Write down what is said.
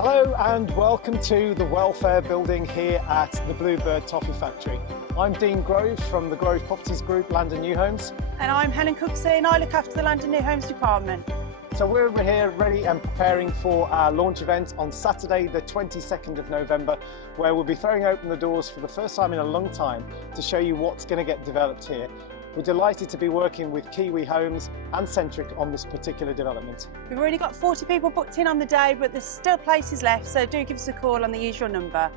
Hello and welcome to the Welfare Building here at the Blue Bird Toffee Factory. I'm Dean Grove from the Grove Properties Group, Land and New Homes. And I'm Helen Cooksey and I look after the Land and New Homes department. So we're here ready and preparing for our launch event on Saturday the 22nd of November, where we'll be throwing open the doors for the first time in a long time to show you what's going to get developed here. We're delighted to be working with Kiwi Homes and Centric on this particular development. We've already got 40 people booked in on the day, but there's still places left, so do give us a call on the usual number.